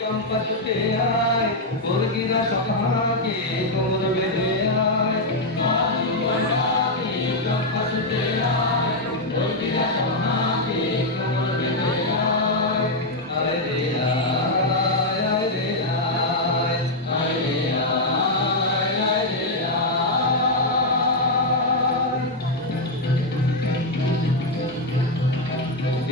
চম্পা চুটে আয় বর্গিরা সখাকে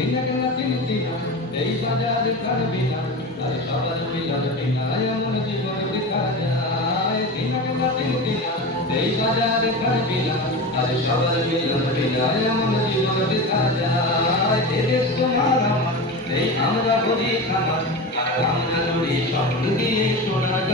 মিলন নাতিন তিনা এই বাজার করবি না আরে সবার মিলন বিনা এমন জীবন বেকার যায় মিলন নাতিন তিনা এই বাজার করবি না আরে সবার মিলন বিনা এমন জীবন বেকার যায় এ দেশ তোমার আমার এই আমরা বলি খামার আর আমরা লড়ি স্বপ্ন দিয়ে সোনার